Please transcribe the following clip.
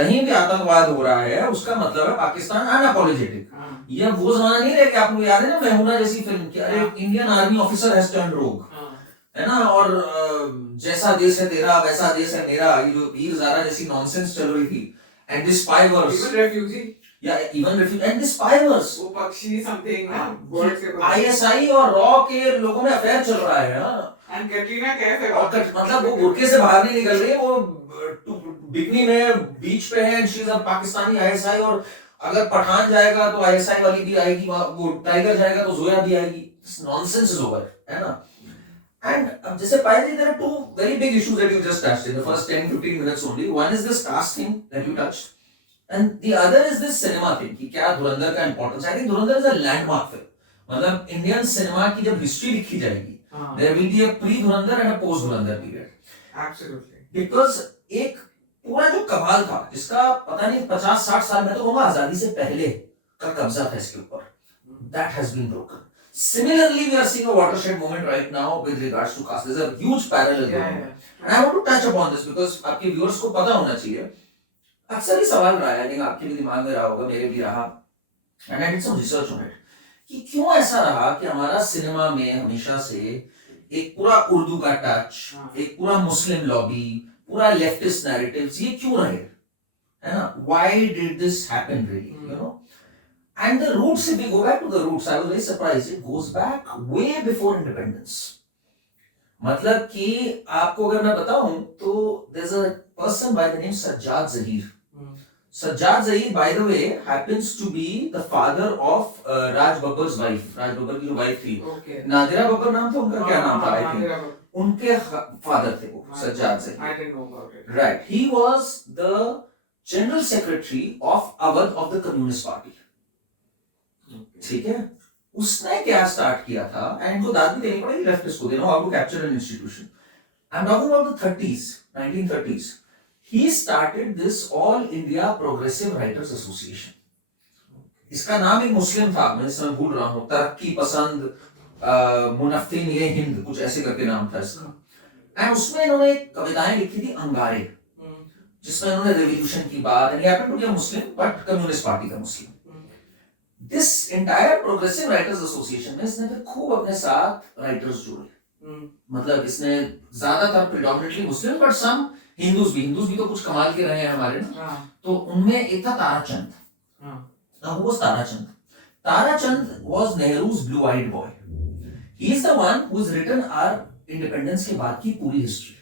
कहीं भी आतंकवाद हो रहा है उसका मतलब है पाकिस्तान अनअपोलोजेटिक। हाँ, ये वो जमाना नहीं रह गया, आपको याद है ना मेहुना जैसी फिल्म कि अरे Indian army officer has turn रोग, हाँ, है ना, और जैसा देश है तेरा वैसा देश है मेरा, ये जो वीर ज़ारा जैसी नॉनसेंस चल रही थी, and the spy verse, even refugee, या even refuge and the spy verse, वो पक्षी समथिंग ना वर्ड्स के बाद आईएसआई और रॉ के लोगों में अफेयर चल रहा है। एंड कैटरीना कैफ है और मतलब वो बुरके से बाहर नहीं निकल रही है, वो बिकनी में बीच पे है, she is a Pakistani ISI, और अगर पठान जाएगा तो आईएसआई वाली भी आएगी, वो टाइगर जाएगा तो जोया भी आएगी। नॉनसेंस इज ओवर, है ना। And जैसे पायल जी, there are two very big issues that you just touched in the first 10-15 minutes only. One is this caste thing that you touched, and the other is this cinema thing कि क्या धुरंधर का importance. I think Dhurandhar is a landmark film. मतलब Indian cinema की जब history लिखी जाएगी, there will be a pre-धुरंधर and a post-धुरंधर period. Absolutely. Because एक पूरा जो कमाल था, जिसका पता नहीं 50-60 साल में तो कहूँगा आजादी से पहले का कब्जा था इसके ऊपर, that has been broken. Similarly, we are seeing a watershed moment right now with regards to caste. There's a huge parallel going on. And I want to touch upon this because आपके viewers को पता होना चाहिए. अक्सर ये सवाल रहा है, I think आपके भी दिमाग में रहा होगा, मेरे भी रहा. And I did some research on it. कि क्यों ऐसा रहा कि हमारा सिनेमा में हमेशा से एक पूरा उर्दू का टच, एक पूरा मुस्लिम लॉबी, पूरा लेफ्टिस्ट नैरेटिव्स, ये क्यों रहे, है ना? Why did this happen really? You know? And the roots, if we go back to the roots, I was very surprised. It goes back way before independence. मतलब कि आपको अगर मैं बताऊं तो there's a person by the name Sajjad Zahir. Sajjad Zahir, by the way, happens to be the father of Raj Babbar's wife. Raj Babbar की जो wife थी, नादिरा बब्बर नाम था उनका, क्या नाम था? I think उनके father थे वो, Sajjad Zahir. I didn't know about it. Right. He was the general secretary of Awadh of the Communist Party. ठीक है, उसने क्या स्टार्ट किया था, एंड इनको दाद भी देनी पड़ेगी लेफ्टिस्ट को, they know how to capture an institution. I am talking about the 30s, 1930s. He started this All India Progressive Writers Association. इसका नाम एक मुस्लिम था, मैं इस समय भूल रहा हूँ, तरक्की पसंद मुनफ्फिन ये हिंद, कुछ ऐसे करके नाम था इसका. एंड उसमें इन्होंने कविताएं लिखी थी अंगारे, जिसमें इन्होंने रेवोल्यूशन की बात, and he happened to be a Muslim but communist party का Muslim. This entire Progressive Writers Association में इसने फिर खूब अपने साथ राइटर्स जोड़े. मतलब इसने ज्यादातर predominantly Muslim but some Hindus भी तो कुछ कमाल के रहे हैं हमारे ना. तो उनमें एक था Tarachand. Now who was Tarachand? Tarachand was Nehru's blue-eyed boy. He is the one who has written our independence के बाद की पूरी हिस्ट्री.